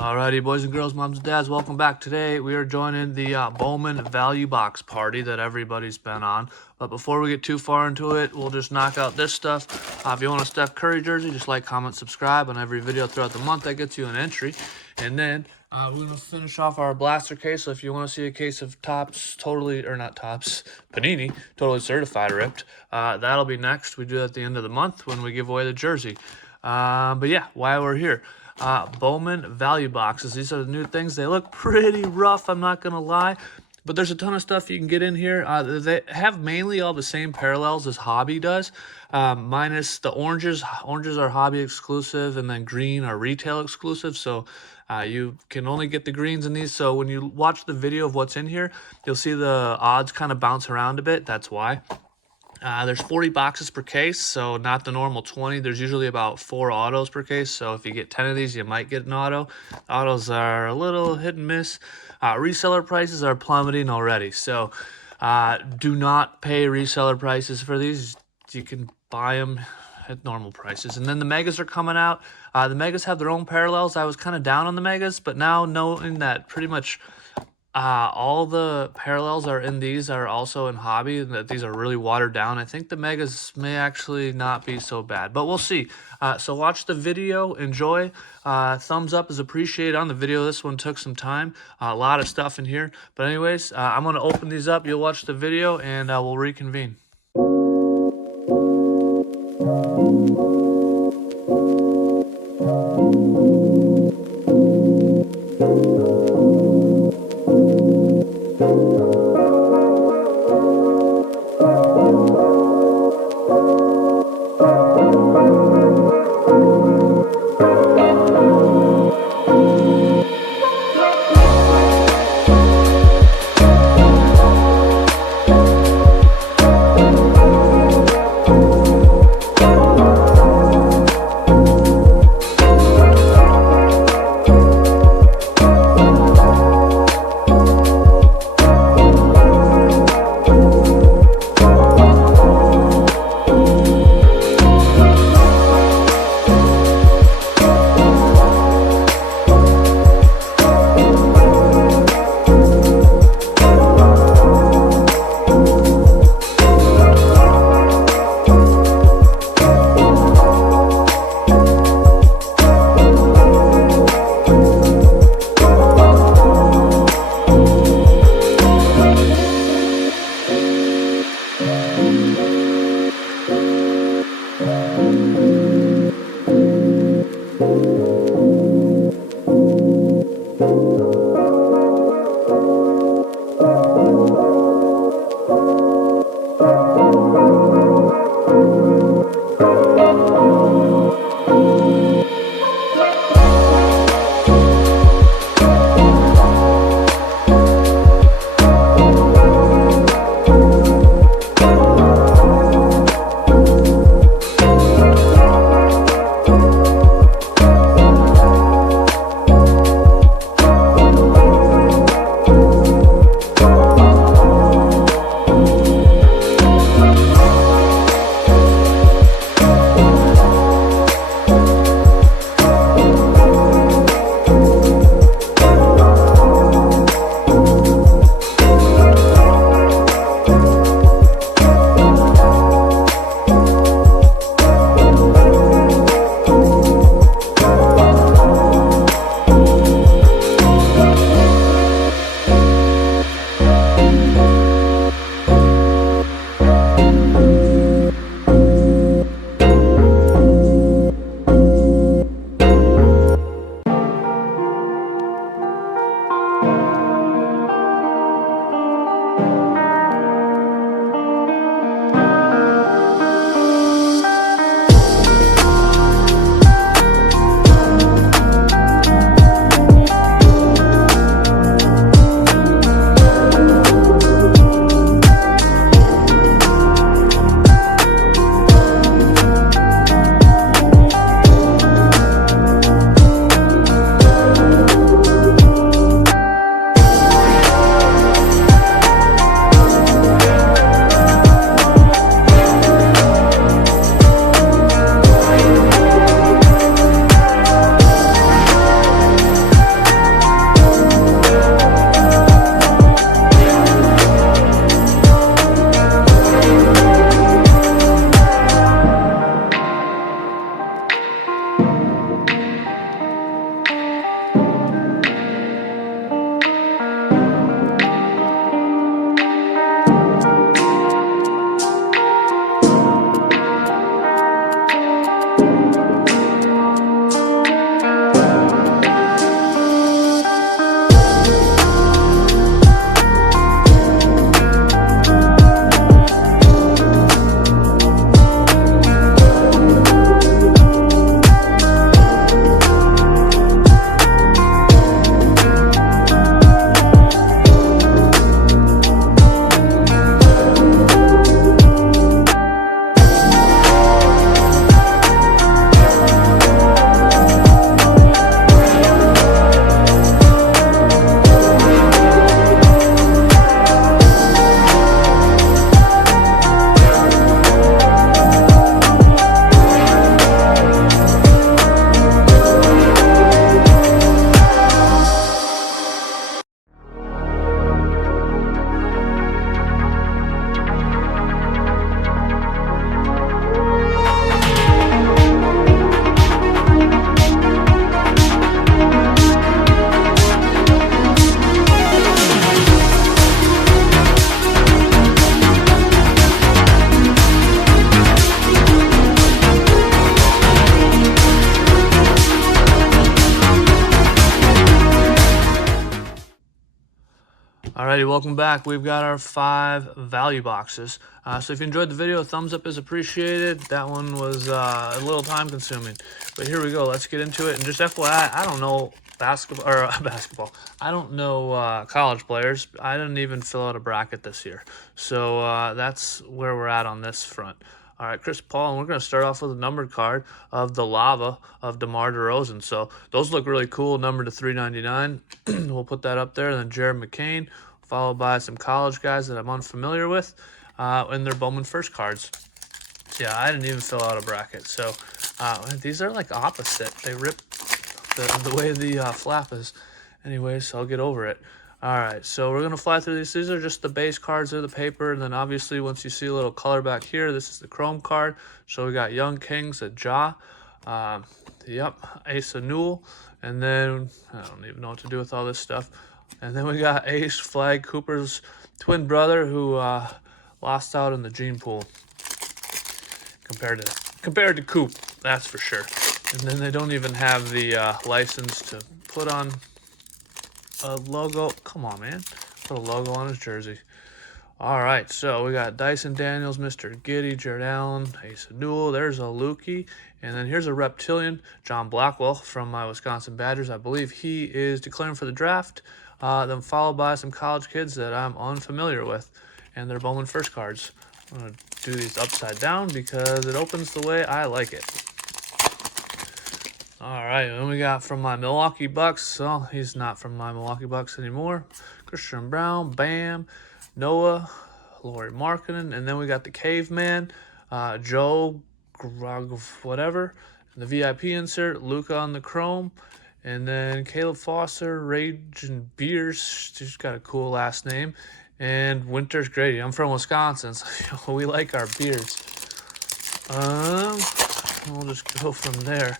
Alrighty, boys and girls, moms and dads, welcome back. Today we are joining the Bowman value box party that everybody's been on. But before we get too far into it, we'll just knock out this stuff. If you want a Steph Curry jersey, just like, comment, subscribe on every video throughout the month. That gets you an entry. And then we're going to finish off our blaster case. So if you want to see a case of Topps, Panini, totally certified ripped, that'll be next. We do that at the end of the month when we give away the jersey. But yeah, why we're here. Bowman value boxes. These are the new things. They look pretty rough, I'm not going to lie. But there's a ton of stuff you can get in here. They have mainly all the same parallels as Hobby does, minus the oranges. Oranges are Hobby exclusive, and then green are retail exclusive. So you can only get the greens in these. So when you watch the video of what's in here, you'll see the odds kind of bounce around a bit. That's why. There's 40 boxes per case, so not the normal 20. There's usually about 4 autos per case, so if you get 10 of these, you might get an auto. Autos are a little hit and miss. Reseller prices are plummeting already, so do not pay reseller prices for these. You can buy them at normal prices. And then the megas are coming out. The megas have their own parallels. I was kind of down on the megas, but now knowing that pretty much all the parallels are in these are also in Hobby, and that these are really watered down, I think the megas may actually not be so bad, but we'll see. So watch the video, enjoy. Thumbs up is appreciated on the video. This one took some time, a lot of stuff in here, but anyways, I'm going to open these up. You'll watch the video and we'll reconvene. Alrighty, welcome back. We've got our 5 value boxes. So if you enjoyed the video, a thumbs up is appreciated. That one was a little time consuming. But here we go. Let's get into it. And just FYI, I don't know basketball, or basketball. I don't know college players. I didn't even fill out a bracket this year. So that's where we're at on this front. All right, Chris Paul, and we're going to start off with a numbered card of the Lava of DeMar DeRozan. So those look really cool, numbered to 399. We'll put that up there. And then Jared McCain, followed by some college guys that I'm unfamiliar with, and their Bowman first cards. Yeah, I didn't even fill out a bracket. So these are like opposite. They rip the way the flap is. Anyways, so I'll get over it. All right, so we're going to fly through these. These are just the base cards of the paper. And then obviously once you see a little color back here, this is the chrome card. So we got Young Kings at Ja. Yep, Ace of Newell. And then I don't even know what to do with all this stuff. And then we got Ace Flag Cooper's twin brother who lost out in the gene pool compared to Coop, that's for sure. And then they don't even have the license to put on a logo. Come on, man. Put a logo on his jersey. All right, so we got Dyson Daniels, Mr. Giddy, Jared Allen, Ace of Newell. There's a Lukey. And then here's a Reptilian, John Blackwell from my Wisconsin Badgers. I believe he is declaring for the draft. Then followed by some college kids that I'm unfamiliar with. And their Bowman first cards. I'm going to do these upside down because it opens the way I like it. All right, and we got from my Milwaukee Bucks. Well, he's not from my Milwaukee Bucks anymore. Christian Brown, Bam, Noah, Lauri Markkanen, and then we got the Caveman, Joe, Grog, whatever, and the VIP insert, Luca on the chrome, and then Caleb Foster, Rage and Beers, she's got a cool last name, and Winters Grady. I'm from Wisconsin, so we like our beards. We'll just go from there.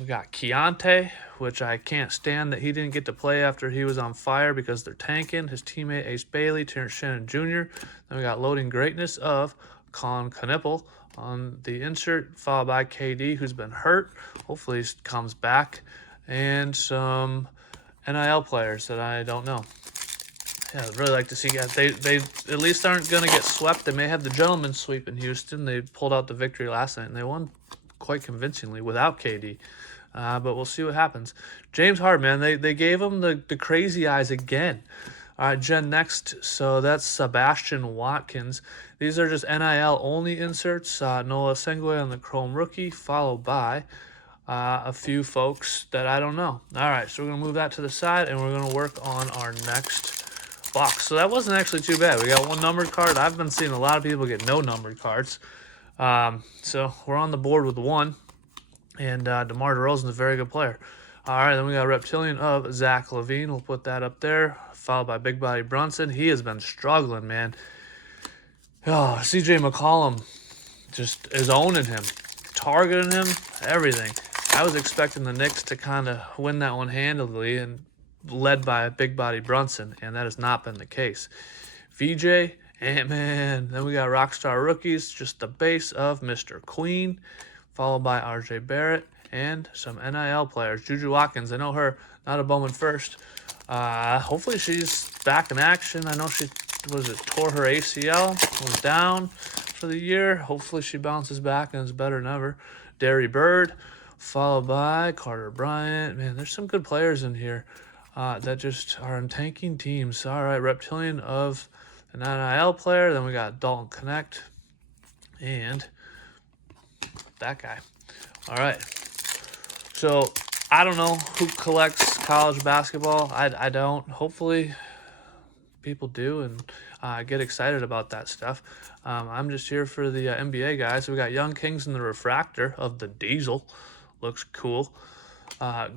We got Keontae, which I can't stand that he didn't get to play after he was on fire because they're tanking. His teammate Ace Bailey, Terrence Shannon Jr. Then we got Loading Greatness of Colin Knippel on the insert, followed by KD, who's been hurt. Hopefully he comes back. And some NIL players that I don't know. Yeah, I'd really like to see guys. They at least aren't going to get swept. They may have the gentleman's sweep in Houston. They pulled out the victory last night, and they won quite convincingly without KD. But we'll see what happens. James Harden, man, they gave him the crazy eyes again. All right, Jen, next. So that's Sebastian Watkins. These are just NIL only inserts. Noah Sengue on the Chrome Rookie, followed by a few folks that I don't know. All right, so we're going to move that to the side, and we're going to work on our next box. So that wasn't actually too bad. We got one numbered card. I've been seeing a lot of people get no numbered cards. So we're on the board with one. And DeMar DeRozan's a very good player. All right, then we got Reptilian of Zach LaVine. We'll put that up there, followed by Big Body Brunson. He has been struggling, man. Oh, CJ McCollum just is owning him, targeting him, everything. I was expecting the Knicks to kind of win that one handily and led by Big Body Brunson, and that has not been the case. VJ, Ant-Man. Then we got Rockstar Rookies, just the base of Mr. Queen, followed by RJ Barrett and some NIL players. Juju Watkins, I know her, not a Bowman first. Hopefully she's back in action. I know she tore her ACL, was down for the year. Hopefully she bounces back and is better than ever. Derry Bird, followed by Carter Bryant. Man, there's some good players in here that just are in tanking teams. All right, Reptilian of an NIL player. Then we got Dalton Connect and that guy. All right. So I don't know who collects college basketball. I don't. Hopefully people do and get excited about that stuff. I'm just here for the NBA guys. So we got Young Kings and the Refractor of the Diesel. Looks cool.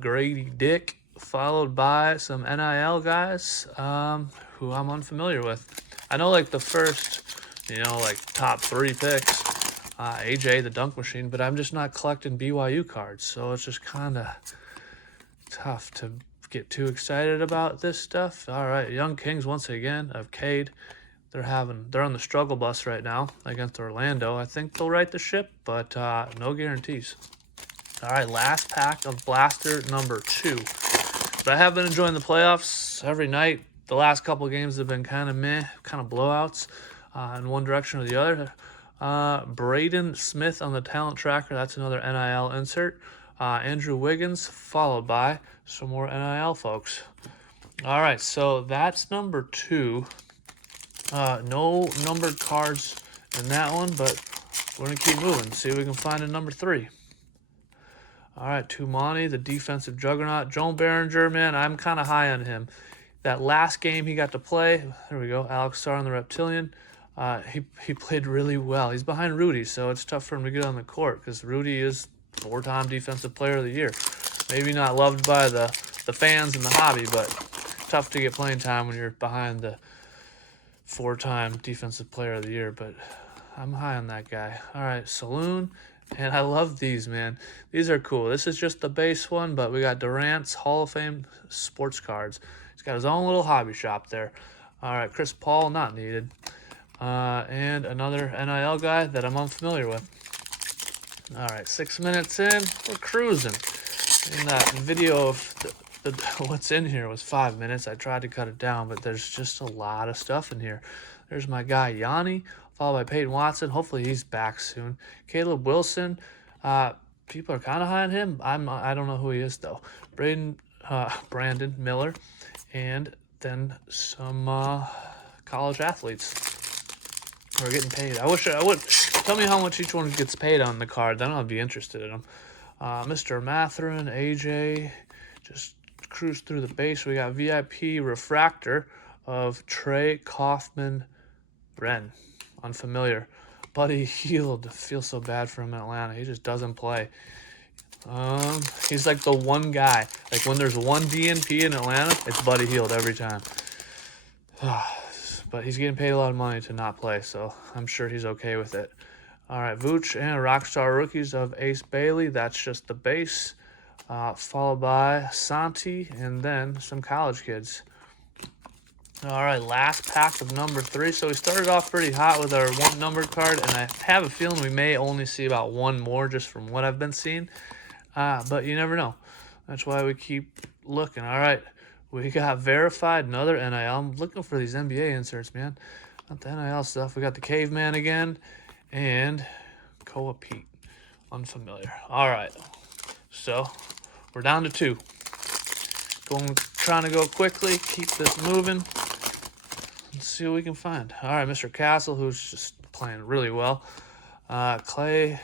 Grady Dick, followed by some NIL guys who I'm unfamiliar with. I know like the first, like top 3 picks. AJ, the dunk machine, but I'm just not collecting BYU cards, so it's just kind of tough to get too excited about this stuff. All right, Young Kings once again of Cade. They're on the struggle bus right now against Orlando. I think they'll right the ship, but no guarantees. All right, last pack of Blaster number 2. But I have been enjoying the playoffs every night. the last couple of games have been kind of meh, kind of blowouts in one direction or the other. Braden Smith on the talent tracker. That's another NIL insert. Andrew Wiggins, followed by some more NIL folks. All right, so that's number 2. No numbered cards in that one, but we're going to keep moving, see if we can find a number 3. All right, Tumani, the defensive juggernaut. Joan Behringer, man, I'm kind of high on him. That last game he got to play, there we go, Alex Starr on the Reptilian. He played really well. He's behind Rudy, so it's tough for him to get on the court because Rudy is 4-time Defensive Player of the Year. Maybe not loved by the fans and the hobby, but tough to get playing time when you're behind the 4-time Defensive Player of the Year. But I'm high on that guy. All right, Saloon. And I love these, man. These are cool. This is just the base one, but we got Durant's Hall of Fame sports cards. He's got his own little hobby shop there. All right, Chris Paul, not needed. And another NIL guy that I'm unfamiliar with. All right, 6 minutes in, we're cruising. And that video of what's in here was 5 minutes. I tried to cut it down, but there's just a lot of stuff in here. There's my guy Yanni, followed by Peyton Watson. Hopefully he's back soon. Caleb Wilson. People are kind of high on him. I don't know who he is though. Brandon Miller, and then some college athletes who are getting paid. I wish I would tell me how much each one gets paid on the card. Then I'll be interested in them. Mr. Matherin, AJ, just cruise through the base. We got VIP refractor of Trey Kaufman Wren. Unfamiliar. Buddy Hield. Feel so bad for him in Atlanta. He just doesn't play. He's like the one guy. Like when there's one DNP in Atlanta, it's Buddy Hield every time. But he's getting paid a lot of money to not play, so I'm sure he's okay with it. All right, Vooch and Rockstar Rookies of Ace Bailey. That's just the base. Followed by Santi and then some college kids. All right, last pack of number 3. So we started off pretty hot with our one numbered card, and I have a feeling we may only see about one more just from what I've been seeing. But you never know. That's why we keep looking. All right, we got verified, another NIL. I'm looking for these NBA inserts, man. Not the NIL stuff. We got the Caveman again and Koa Pete. Unfamiliar. All right, so we're down to 2. Trying to go quickly, keep this moving. Let's see what we can find. All right, Mr. Castle, who's just playing really well. Clay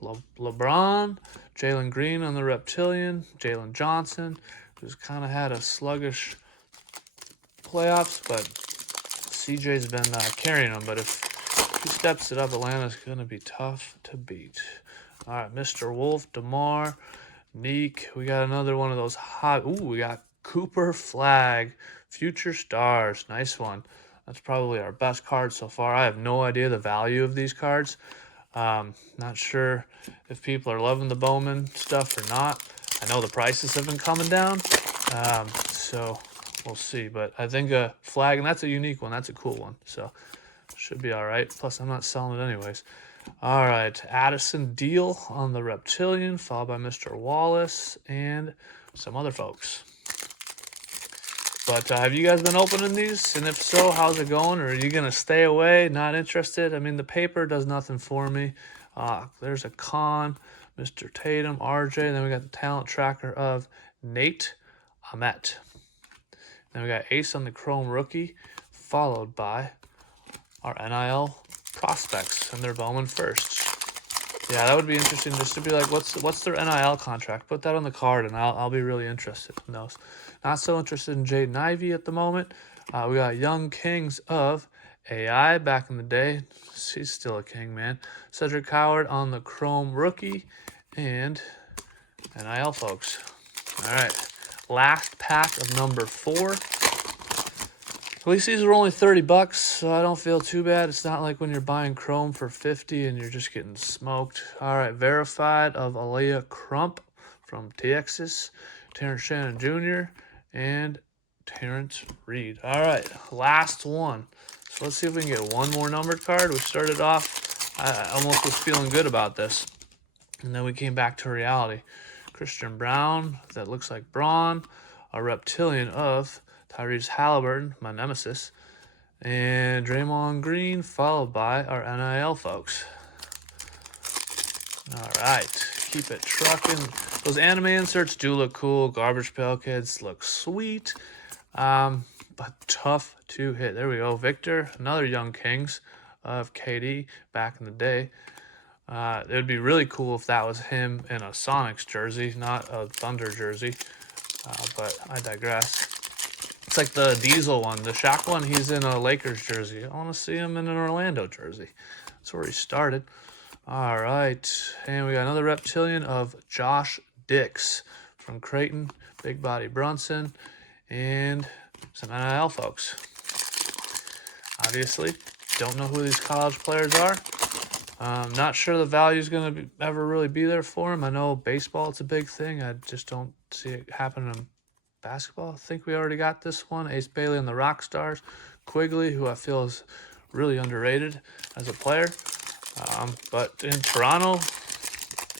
LeBron, Jalen Green on the Reptilian, Jalen Johnson, who's kind of had a sluggish playoffs, but CJ's been carrying them. But if he steps it up, Atlanta's going to be tough to beat. All right, Mr. Wolf, DeMar, Neek. We got another one of those hot. Ooh, we got Cooper Flag, Future Stars. Nice one. That's probably our best card so far. I have no idea the value of these cards. Not sure if people are loving the Bowman stuff or not. I know the prices have been coming down, so we'll see. But I think a Flag, and that's a unique one. That's a cool one. So should be all right. Plus, I'm not selling it anyways. All right, Addison Deal on the Reptilian, followed by Mr. Wallace and some other folks. But have you guys been opening these? And if so, how's it going? Or are you going to stay away, not interested? I mean, the paper does nothing for me. There's a Con, Mr. Tatum, RJ. Then we got the talent tracker of Nate Ahmet. Then we got Ace on the Chrome Rookie, followed by our NIL prospects and their Bowman first. Yeah, that would be interesting just to be like, what's their NIL contract? Put that on the card, and I'll be really interested in those. Not so interested in Jaden Ivey at the moment. We got Young Kings of AI back in the day. He's still a king, man. Cedric Howard on the Chrome Rookie and NIL folks. All right, last pack of number 4. At least these were only $30, so I don't feel too bad. It's not like when you're buying Chrome for $50 and you're just getting smoked. All right, verified of Aaliyah Crump from Texas, Terrence Shannon Jr., and Terrence Reed. All right, last one. So let's see if we can get one more numbered card. We started off, I almost was feeling good about this, and then we came back to reality. Christian Brown, that looks like Braun, a Reptilian of Tyrese Halliburton, my nemesis. And Draymond Green, followed by our NIL folks. All right, keep it trucking. Those anime inserts do look cool. Garbage Pail Kids look sweet, but tough to hit. There we go. Victor, another Young Kings of KD back in the day. It would be really cool if that was him in a Sonics jersey, not a Thunder jersey. But I digress. It's like the Diesel one, the Shaq one. He's in a Lakers jersey. I want to see him in an Orlando jersey. That's where he started. All right, and we got another reptilian of Josh Dix from Creighton, Big Body Brunson, and some NIL folks. Obviously, don't know who these college players are. Not sure the value is going to ever really be there for him. I know baseball, it's a big thing. I just don't see it happening in basketball. I think we already got this one. Ace Bailey and the Rock Stars. Quigley, who I feel is really underrated as a player. But in Toronto,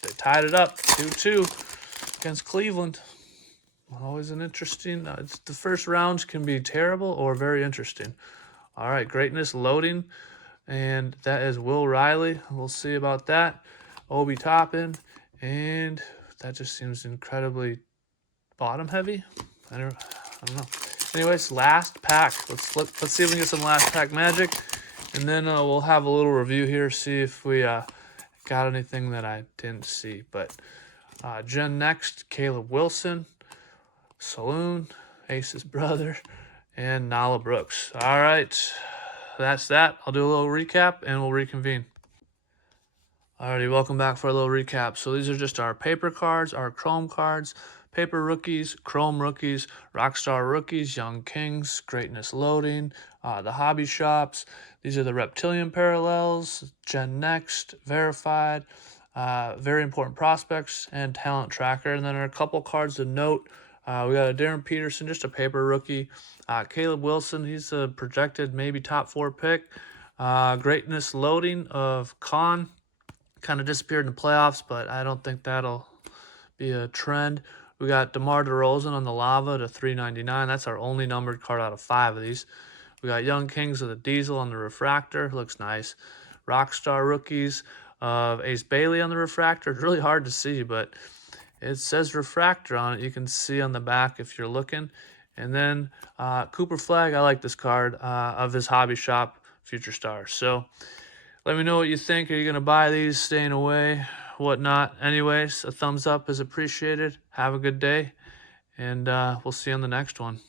they tied it up 2-2 against Cleveland. Always an interesting. The first rounds can be terrible or very interesting. All right, greatness loading, and that is Will Riley. We'll see about that. Obi Toppin, and that just seems incredibly bottom heavy. I don't know. Anyways, last pack. Let's see if we can get some last pack magic. And then we'll have a little review here, see if we got anything that I didn't see. But Gen Next, Caleb Wilson, Saloon, Ace's brother, and Nala Brooks. All right, that's that. I'll do a little recap, and we'll reconvene. Alrighty, welcome back for a little recap. So these are just our paper cards, our Chrome cards, paper rookies, Chrome rookies, Rockstar rookies, Young Kings, Greatness Loading, the hobby shops. These are the Reptilian parallels, Gen Next, Verified, very important prospects, and Talent Tracker. And then there are a couple cards to note. We got a Darren Peterson, just a paper rookie. Caleb Wilson, he's a projected maybe top 4 pick. Greatness Loading of Khan. Kind of disappeared in the playoffs, but I don't think that'll be a trend. We got DeMar DeRozan on the Lava to 399. That's our only numbered card out of 5 of these. We got Young Kings of the Diesel on the Refractor. Looks nice. Rockstar rookies of Ace Bailey on the Refractor. It's really hard to see, but it says Refractor on it. You can see on the back if you're looking. And then Cooper Flag, I like this card of his hobby shop, Future Stars. So let me know what you think. Are you going to buy these, staying away, whatnot? Anyways, a thumbs up is appreciated. Have a good day, and we'll see you on the next one.